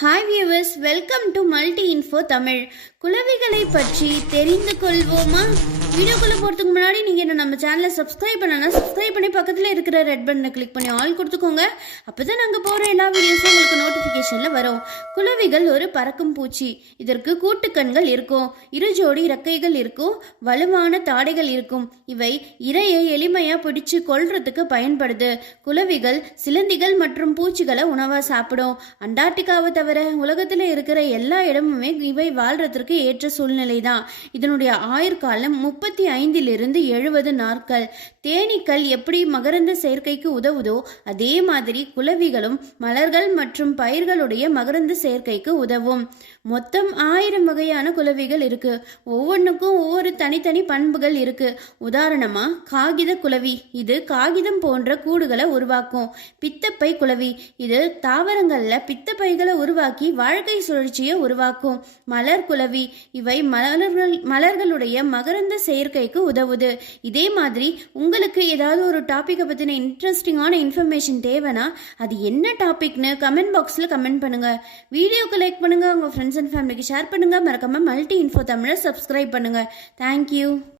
Hi viewers, welcome to multi info Tamil. குளவிகளை பற்றி தெரிந்து கொள்வோமா? வீடியோக்குள்ளே போகிறதுக்கு முன்னாடி நீங்கள் என்ன நம்ம சேனலை சப்ஸ்கிரைப் பண்ணனா சப்ஸ்கிரைப் பண்ணி பக்கத்தில் இருக்கிற ரெட் பட்டனை கிளிக் பண்ணி ஆல் கொடுத்துக்கோங்க. அப்போ தான் நாங்கள் போகிற எல்லா வீடியோஸும் உங்களுக்கு நோட்டிஃபிகேஷனில் வரும். குளவிகள் ஒரு பறக்கும் பூச்சி. இதற்கு கூட்டுக்கண்கள் இருக்கும், இரு ஜோடி இறக்கைகள் இருக்கும், வலுவான தாடைகள் இருக்கும். இவை இரையை எளிமையாக பிடிச்சு கொள்றதுக்கு பயன்படுது. குளவிகள் சிலந்திகள் மற்றும் பூச்சிகளை உணவாக சாப்பிடும். அண்டார்டிகாவை தவிர உலகத்தில் இருக்கிற எல்லா இடமுமே இவை வாழ்றதற்கு ஏற்ற சூழ்நிலை தான். இதனுடைய ஆயுட்காலம் 35 to 70 நாட்கள். தேனீக்கள் எப்படி மகரந்த சேர்க்கைக்கு உதவுதோ அதே மாதிரி குளவிகளும் மலர்கள் மற்றும் பயிர்களுடைய மகரந்த சேர்க்கைக்கு உதவும். மொத்தம் 1000 வகையான குளவிகள் இருக்கு. ஒவ்வொன்றுக்கும் ஒவ்வொரு தனித்தனி பண்புகள் இருக்கு. உதாரணமா காகித குளவி, இது காகிதம் போன்ற கூடுகளை உருவாக்கும். பித்தப்பை குளவி, இது தாவரங்கள்ல பித்தப்பைகளை உருவாக்கி வாழ்க்கை சுழற்சியை உருவாக்கும். மலர் குளவி, இவை மலர்களுடைய மகரந்த சேர்க்கைக்கு உதவுது. இதே மாதிரி உங்களுக்கு ஏதாவது ஒரு டாப்பிக்கை பற்றின இன்ட்ரெஸ்டிங்கான இன்ஃபர்மேஷன் தேவைன்னா அது என்ன டாபிக்னு கமெண்ட் பாக்ஸில் கமெண்ட் பண்ணுங்க. வீடியோக்கு லைக் பண்ணுங்க, உங்கள் ஃப்ரெண்ட்ஸ் அண்ட் ஃபேமிலிக்கு ஷேர் பண்ணுங்க. மறக்காம மல்டி இன்ஃபோ தமிழை சப்ஸ்கிரைப் பண்ணுங்க. தேங்க்யூ.